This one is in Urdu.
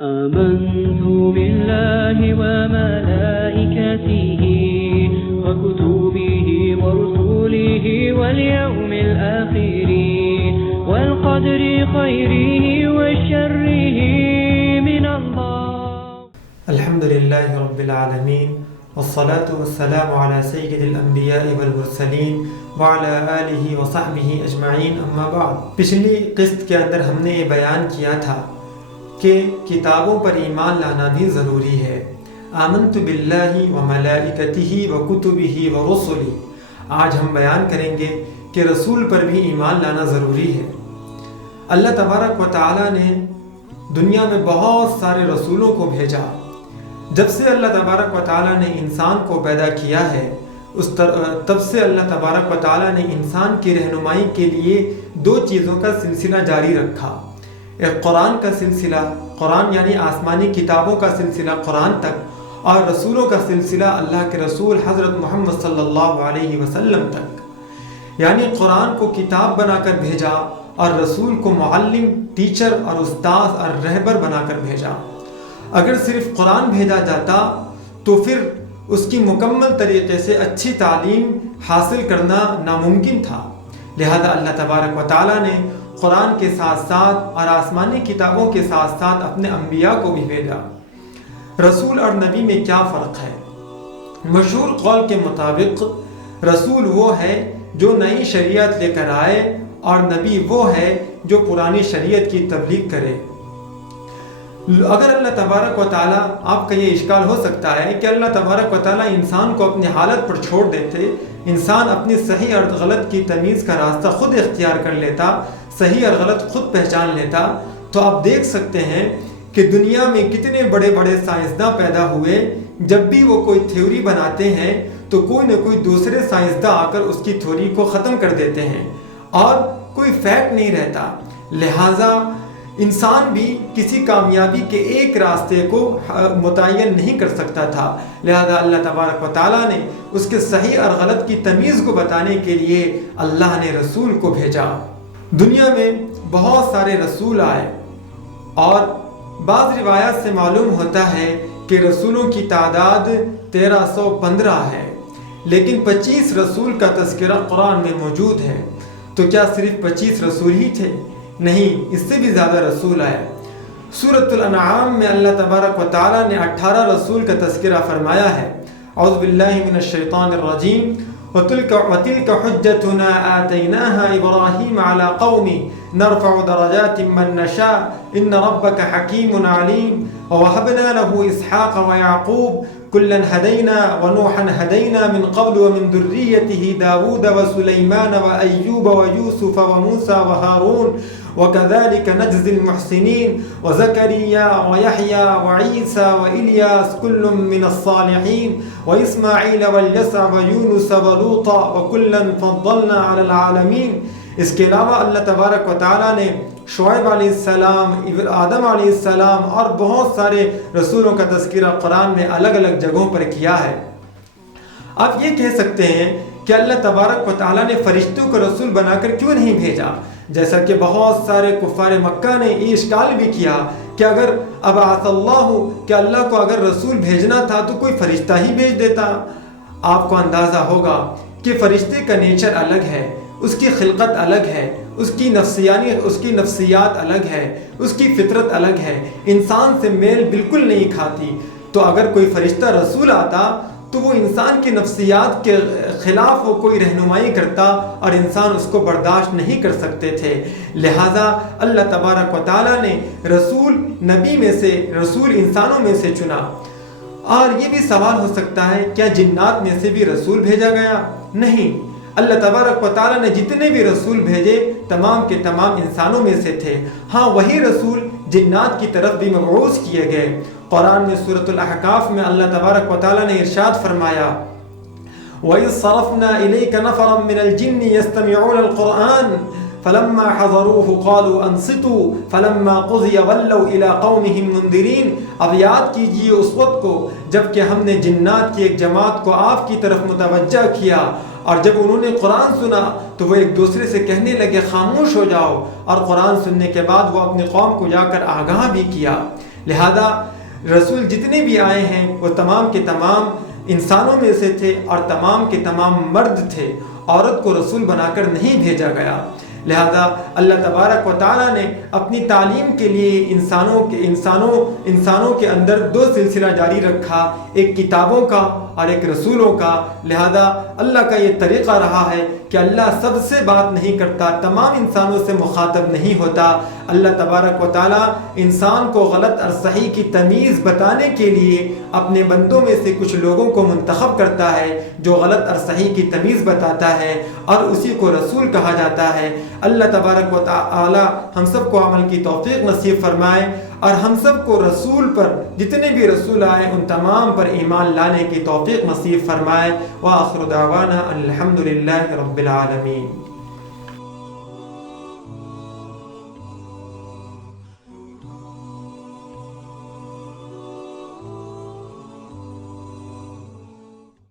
آمنت بالله وملائكته وكتبه ورسله واليوم الآخر والقدر خيره وشره من الله. الحمد لله رب العالمين والصلاة والسلام على سيد الانبیاء والمرسلین وعلى آلہ وصحبہ اجمعین اما بعد. پچھلی قسط کے اندر ہم نے یہ بیان کیا تھا کہ کتابوں پر ایمان لانا بھی ضروری ہے. آمنت باللہ وملائکتہ وکتبہ ورسلہ. آج ہم بیان کریں گے کہ رسول پر بھی ایمان لانا ضروری ہے. اللہ تبارک و تعالی نے دنیا میں بہت سارے رسولوں کو بھیجا. جب سے اللہ تبارک و تعالی نے انسان کو پیدا کیا ہے تب سے اللہ تبارک و تعالی نے انسان کی رہنمائی کے لیے دو چیزوں کا سلسلہ جاری رکھا. ایک قرآن کا سلسلہ، قرآن یعنی آسمانی کتابوں کا سلسلہ قرآن تک، اور رسولوں کا سلسلہ اللہ کے رسول حضرت محمد صلی اللہ علیہ وسلم تک. یعنی قرآن کو کتاب بنا کر بھیجا اور رسول کو معلم، ٹیچر اور استاذ اور رہبر بنا کر بھیجا. اگر صرف قرآن بھیجا جاتا تو پھر اس کی مکمل طریقے سے اچھی تعلیم حاصل کرنا ناممکن تھا. لہذا اللہ تبارک و تعالی نے قرآن کے ساتھ ساتھ اور آسمانی کتابوں کے ساتھ ساتھ اپنے انبیاء کو بھی بھیجا. رسول اور نبی میں کیا فرق ہے؟ مشہور قول کے مطابق رسول وہ ہے جو نئی شریعت لے کر آئے اور نبی وہ ہے جو پرانی شریعت کی تبلیغ کرے. اگر اللہ تبارک و تعالیٰ، آپ کا یہ اشکال ہو سکتا ہے کہ اللہ تبارک و تعالیٰ انسان کو اپنی حالت پر چھوڑ دیتے، انسان اپنی صحیح اور غلط کی تمیز کا راستہ خود اختیار کر لیتا، صحیح اور غلط خود پہچان لیتا، تو آپ دیکھ سکتے ہیں کہ دنیا میں کتنے بڑے بڑے سائنسداں پیدا ہوئے. جب بھی وہ کوئی تھیوری بناتے ہیں تو کوئی نہ کوئی دوسرے سائنسداں آ کر اس کی تھیوری کو ختم کر دیتے ہیں اور کوئی فیکٹ نہیں رہتا. لہٰذا انسان بھی کسی کامیابی کے ایک راستے کو متعین نہیں کر سکتا تھا. لہذا اللہ تبارک و تعالیٰ نے اس کے صحیح اور غلط کی تمیز کو بتانے کے لیے اللہ نے رسول کو بھیجا. دنیا میں بہت سارے رسول آئے اور بعض روایات سے معلوم ہوتا ہے کہ رسولوں کی تعداد 1315 ہے، لیکن 25 رسول کا تذکرہ قرآن میں موجود ہے. تو کیا صرف 25 رسول ہی تھے؟ نہیں، اس سے بھی زیادہ رسول آئے. سورۃ الانعام میں اللہ تبارک و تعالی نے 18 رسول کا تذکرہ فرمایا ہے. اعوذ باللہ من الشیطان الرجیم. وَتِلْكَ حُجَّتُنَا آتَيْنَاهَا إِبْرَاهِيمَ عَلَى قَوْمِ نَرْفَعُ دَرَجَاتٍ مَّن نَّشَاءُ إِنَّ رَبَّكَ حَكِيمٌ عَلِيمٌ. وَوَهَبْنَا لَهُ إِسْحَاقَ وَيَعْقُوبَ كُلًّا هَدَيْنَا وَنُوحًا هَدَيْنَا مِن قَبْلُ وَمِن ذُرِّيَّتِهِ دَاوُودَ وَسُلَيْمَانَ وَأَيُّوبَ وَيُوسُفَ وَمُوسَى وَهَارُونَ وَكَذَلِكَ نَجْزِي الْمُحْسِنِينَ وَزَكَرِيَّا وَيَحْيَى وَعِيسَى وَإِلْيَاسَ كُلٌّ مِّنَ الصَّالِحِينَ وَإِسْمَاعِيلَ وَالْيَسَعَ وَيُونُسَ وَلُوطًا وَكُلًّا فَضَّلْنَا عَلَى الْعَالَمِينَ. اس کے علاوہ اللہ تبارک و تعالیٰ نے شعیب علیہ السلام، آدم علیہ السلام اور بہت سارے رسولوں کا تذکرہ قرآن میں الگ الگ جگہوں پر کیا ہے. آپ یہ کہہ سکتے ہیں کہ اللہ تبارک و تعالیٰ نے فرشتوں کو رسول بنا کر کیوں نہیں بھیجا؟ جیسا کہ بہت سارے کفار مکہ نے یہ اشکال بھی کیا کہ اگر ابعث اللہ، کہ اللہ کو اگر رسول بھیجنا تھا تو کوئی فرشتہ ہی بھیج دیتا. آپ کو اندازہ ہوگا کہ فرشتے کا نیچر الگ ہے، اس کی خلقت الگ ہے، اس کی نفسیات الگ ہے، اس کی فطرت الگ ہے، انسان سے میل بالکل نہیں کھاتی. تو اگر کوئی فرشتہ رسول آتا تو وہ انسان کی نفسیات کے خلاف وہ کوئی رہنمائی کرتا اور انسان اس کو برداشت نہیں کر سکتے تھے. لہٰذا اللہ تبارک و تعالیٰ نے رسول نبی میں سے، رسول انسانوں میں سے چنا. اور یہ بھی سوال ہو سکتا ہے کیا جنات میں سے بھی رسول بھیجا گیا؟ نہیں، اللہ تبارک و تعالیٰ نے جتنے بھی رسول بھیجے تمام کے تمام انسانوں میں سے تھے. ہاں، وہی رسول جنات کی طرف بھی مبعوث کیے گئے. قرآن میں سورۃ الاحقاف میں اللہ تبارک و تعالیٰ نے ارشاد فرمایا وَإِذْ صَرَفْنَا إِلَيْكَ نَفَرًا مِّنَ الْجِنِّ يَسْتَمِعُونَ الْقُرْآنَ فَلَمَّا حَضَرُوهُ قَالُوا أَنصِتُوا فَلَمَّا قُضِيَ وَلَّوْا إِلَىٰ قَوْمِهِمْ مُنذِرِينَ. اب یاد کیجئے اس وقت کو جب کہ ہم نے جنات کی ایک جماعت کو آپ کی طرف متوجہ کیا اور جب انہوں نے قرآن سنا تو وہ ایک دوسرے سے کہنے لگے خاموش ہو جاؤ، اور قرآن سننے کے بعد وہ اپنی قوم کو جا کر آگاہ بھی کیا. لہذا رسول جتنے بھی آئے ہیں وہ تمام کے تمام انسانوں میں سے تھے اور تمام کے تمام مرد تھے، عورت کو رسول بنا کر نہیں بھیجا گیا۔ لہذا اللہ تبارک و تعالیٰ نے اپنی تعلیم کے لیے انسانوں کے اندر دو سلسلہ جاری رکھا، ایک کتابوں کا اور ایک رسولوں کا۔ لہذا اللہ کا یہ طریقہ رہا ہے کہ اللہ سب سے بات نہیں کرتا، تمام انسانوں سے مخاطب نہیں ہوتا۔ اللہ تبارک و تعالیٰ انسان کو غلط اور صحیح کی تمیز بتانے کے لیے اپنے بندوں میں سے کچھ لوگوں کو منتخب کرتا ہے جو غلط اور صحیح کی تمیز بتاتا ہے، اور اسی کو رسول کہا جاتا ہے۔ اللہ تبارک و تعالیٰ ہم سب کو عمل کی توفیق نصیب فرمائے، اور ہم سب کو رسول پر جتنے بھی رسول آئے ان تمام پر ایمان لانے کی توفیق نصیب فرمائے۔ وآخر دعوانا الحمدللہ رب العالمین۔